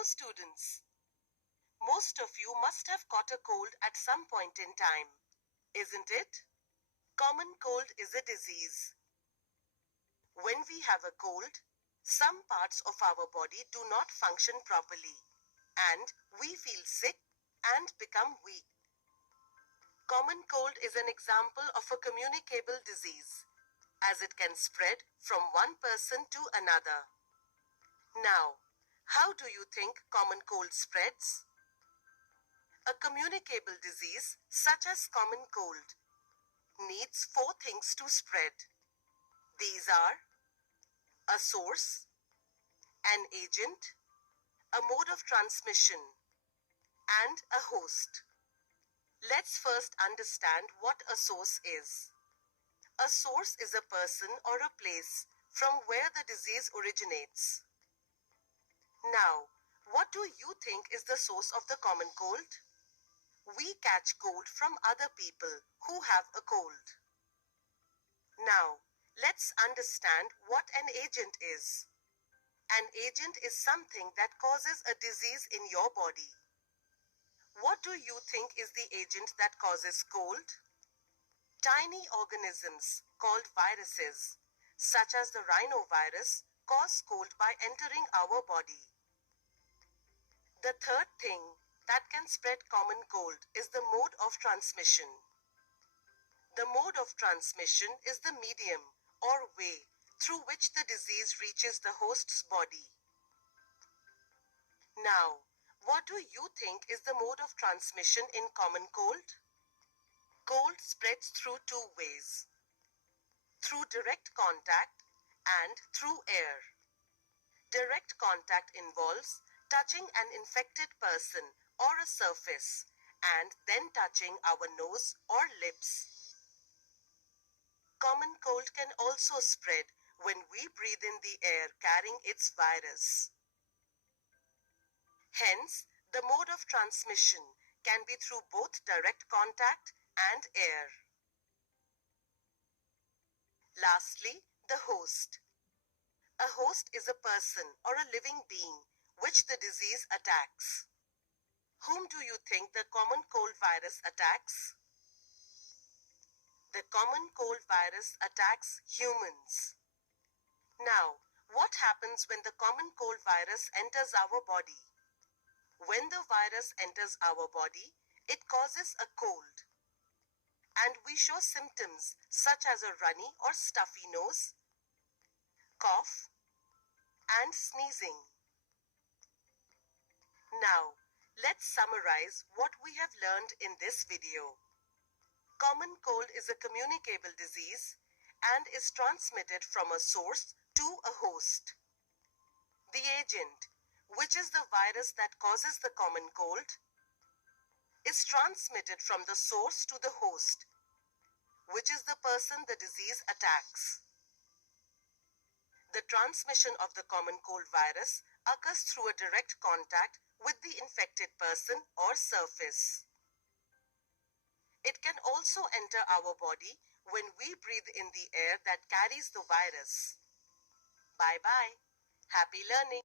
Hello students. Most of you must have caught a cold at some point in time, isn't it? Common cold is a disease. When we have a cold, some parts of our body do not function properly, and we feel sick and become weak. Common cold is an example of a communicable disease, as it can spread from one person to another. Now, how do you think common cold spreads? A communicable disease, such as common cold, needs 4 things to spread. These are a source, an agent, a mode of transmission, and a host. Let's first understand what a source is. A source is a person or a place from where the disease originates. Now, what do you think is the source of the common cold? We catch cold from other people who have a cold. Now, let's understand what an agent is. An agent is something that causes a disease in your body. What do you think is the agent that causes cold? Tiny organisms called viruses, such as the rhinovirus, cause cold by entering our body. The third thing that can spread common cold is the mode of transmission. The mode of transmission is the medium or way through which the disease reaches the host's body. Now, what do you think is the mode of transmission in common cold? Cold spreads through 2 ways: through direct contact and through air. Direct contact involves touching an infected person or a surface and then touching our nose or lips. Common cold can also spread when we breathe in the air carrying its virus. Hence, the mode of transmission can be through both direct contact and air. Lastly, the host. A host is a person or a living being which the disease attacks. Whom do you think the common cold virus attacks? The common cold virus attacks humans. Now, what happens when the common cold virus enters our body? When the virus enters our body, it causes a cold, and we show symptoms such as a runny or stuffy nose, cough, and sneezing. Now, let's summarize what we have learned in this video. Common cold is a communicable disease and is transmitted from a source to a host. The agent, which is the virus that causes the common cold, is transmitted from the source to the host, which is the person the disease attacks. The transmission of the common cold virus occurs through a direct contact with the infected person or surface. It can also enter our body when we breathe in the air that carries the virus. Bye-bye. Happy learning.